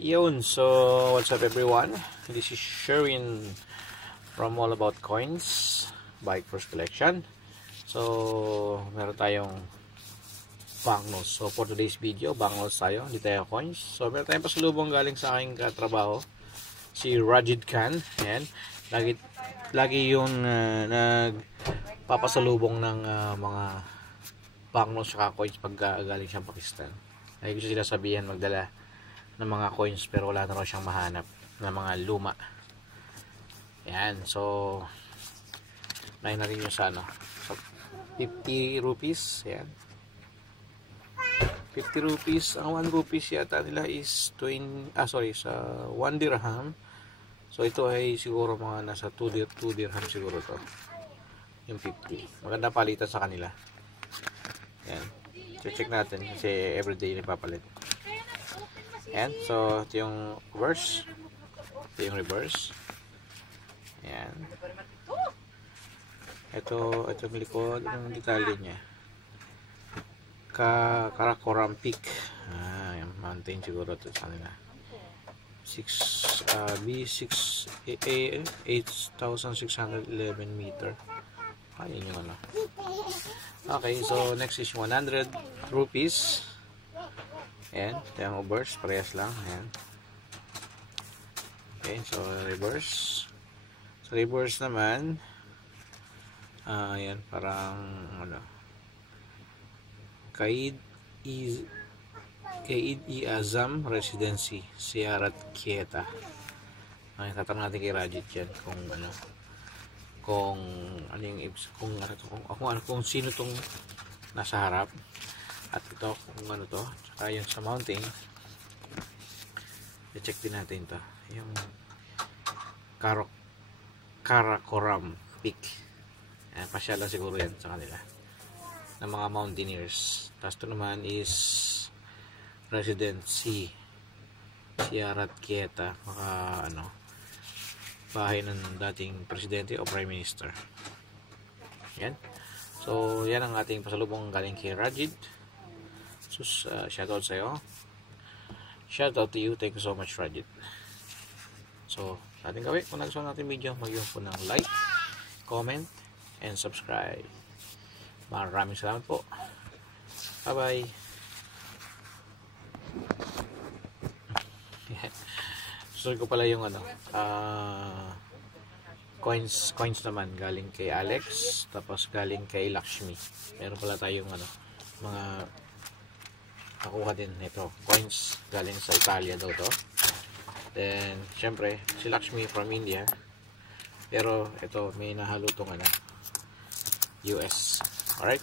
Yun, so what's up everyone? This is Sherwin from All About Coins Bike First Collection. So meron tayong banknotes. So for today's video, banknotes tayo, hindi tayo coins. So meron tayong pasalubong galing sa aking katrabaho, si Rajid Khan. Ayan, lagi yung nagpapasalubong ng mga banknotes at coins pag galing siyang Pakistan. Lagi ko siya sinasabihan magdala ng mga coins pero wala na raw siyang mahanap na mga luma. Yan, so nahin na rin yung sa ano, so, 50 rupees. Yan, 50 rupees. Ang 1 rupees yata nila is 20, sa 1 dirham. So ito ay siguro mga nasa 2 dirham siguro to, yung 50. Maganda palitan sa kanila. Yan, check natin kasi everyday nipapalit. Ayan, so ito yung reverse, ito yung reverse. Ayan, ito yung likod, yung detalye nya, Karakoram Peak. Yung mountain siguro ito sa kanila. B6 8,611 meter. Ayun yung ano. Okay, so next is 100 rupees. Ayan, ito yung reverse, parehas lang. Ayan. Okay, so reverse. Sa reverse naman, ayan, parang ano, Quaid-e-Azam Residency, Ziyarat Quetta. Okay, tatanong natin kay Rajid yan kung sino tong nasa harap. At ito, kung ano to, tsaka yung sa mounting, i-check din natin to, yung Karakoram Peak. Ayan, pasya lang siguro yan sa kanila ng mga mountaineers. Tapos ito naman is Residency Ziyarat Quetta, maka ano, bahay ng dating presidente o prime minister. Yan, so yan ang ating pasalubong galing kay Rajid. So, shoutout sa'yo. Shoutout to you. Thank you so much, Rajid. So, sa ating gawin, kung nagustuhan natin video, mag-iwan po ng like, comment, and subscribe. Maraming salamat po. Bye-bye. Susunod ko pala yung ano, coins naman galing kay Alex, tapos galing kay Lakshmi. Meron pala tayong ano, mga nakuha din ito, coins galing sa Italia daw to. Then syempre si Lakshmi from India, pero ito may nahalo tong ano, US. Alright.